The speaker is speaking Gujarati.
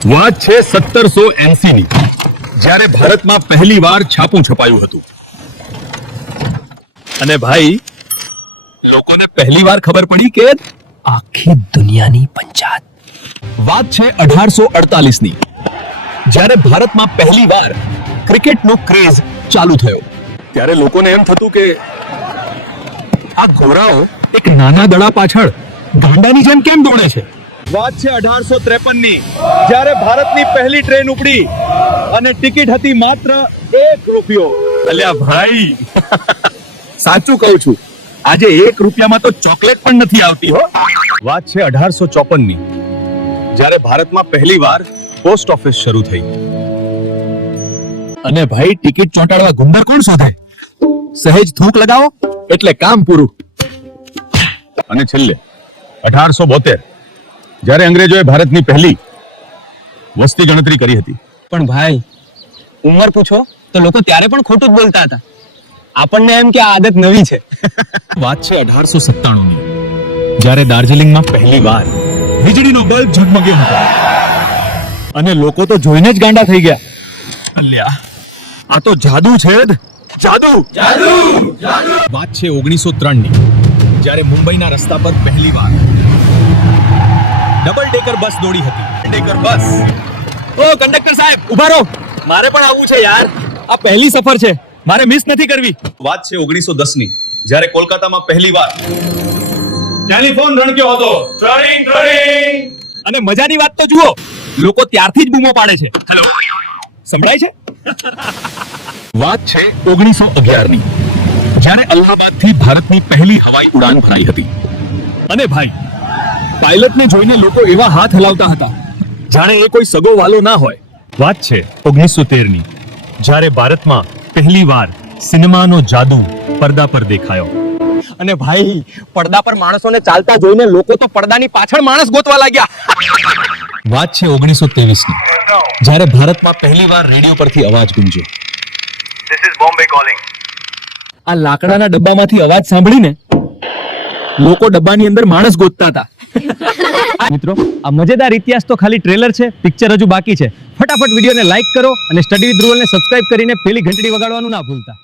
વાત છે 1780 ની, જ્યારે ભારતમાં પહેલીવાર છાપું છપાયું હતું. અને ભાઈ, લોકોને પહેલીવાર ખબર પડી કે આખી દુનિયાની પંચાયત. વાત છે 1848 ની, જ્યારે ભારતમાં પહેલીવાર ક્રિકેટનો ક્રેઝ ચાલુ થયો. ત્યારે લોકોને એમ થતું કે આ ગોરાઓ એક નાના દડા પાછળ ગાંડાની જેમ કેમ દોડે છે. વાત છે 1853 ની, જ્યારે ભારતની પહેલી ટ્રેન ઉપડી અને ટિકિટ હતી માત્ર ₹1. અલ્યા ભાઈ, સાચું કહું છું, આજે ₹1 તો ચોકલેટ પણ નથી આવતી હો. વાત છે 1854 ની, જ્યારે ભારતમાં પહેલીવાર પોસ્ટ ઓફિસ શરૂ થઈ. અને ભાઈ, ટિકિટ ચોંટાડવા ગુંડા કોણ શોધે? સહેજ થૂક લગાવો એટલે કામ પૂરું. અને છેલ્લે 1872, જ્યારે અંગ્રેજોએ ભારતની પહેલી વસ્તી ગણતરી કરી હતી. પણ ભાઈ, ઉંમર પૂછો તો લોકો ત્યારે પણ ખોટું જ બોલતા હતા. આપણને એમ કે આ આદત નવી છે. વાત છે 1897 ની, જ્યારે દાર્જિલિંગમાં પહેલીવાર વીજળીનો બલ્બ ઝગમગ્યો હતો. અને લોકો તો જોઈને જ ગાંડા થઈ ગયા. અલ્યા, આ તો જાદુ છે જ. જાદુ. વાત છે 1903 ની, જ્યારે મુંબઈના રસ્તા પર પહેલીવાર ડબલ ડેકર બસ દોડી હતી. ડેકર બસ. ઓ કંડક્ટર સાહેબ, ઊભા રહો, મારે પણ આવવું છે યાર. આ પહેલી સફર છે, મારે મિસ નથી કરવી. વાત છે 1910 ની, જ્યારે કોલકાતામાં પહેલીવાર ટેલિફોન રણક્યો હતો. અને મજાની વાત તો જુઓ, લોકો ત્યારથી જ બૂમો પાડે છે. હેલો, સંભળાય છે? વાત છે 1911 ની, જ્યારે અલ્હાબાદથી ભારતની પહેલી હવાઈ ઉડાન ભરાઈ હતી. અને ભાઈ, પાયલટને જોઈને લોકો એવા હાથ હલાવતા હતા જાણે એ કોઈ સગો વાલો ના હોય. વાત છે 1913 ની, જ્યારે ભારતમાં પહેલીવાર સિનેમાનો જાદુ પડદા પર દેખાયો. અને ભાઈ, પડદા પર માણસોને ચાલતા જોઈને લોકો તો પડદાની પાછળ માણસ ગોતવા લાગ્યા. વાત છે 1923 ની, જ્યારે ભારતમાં પહેલીવાર રેડિયો પરથી અવાજ ગુંજ્યો. This is Bombay calling. આ લાકડાના ડબ્બામાંથી અવાજ સાંભળીને લોકો ડબ્બાની અંદર માણસ ગોતતા હતા. મિત્રો, આ મજેદાર ઇતિહાસ તો ખાલી ટ્રેલર છે, પિક્ચર હજુ બાકી છે. ફટાફટ વિડીયોને લાઈક કરો અને સ્ટડી વિથ રૂરલને સબસ્ક્રાઇબ કરીને પેલી ઘંટડી વગાડવાનું ના ભૂલતા.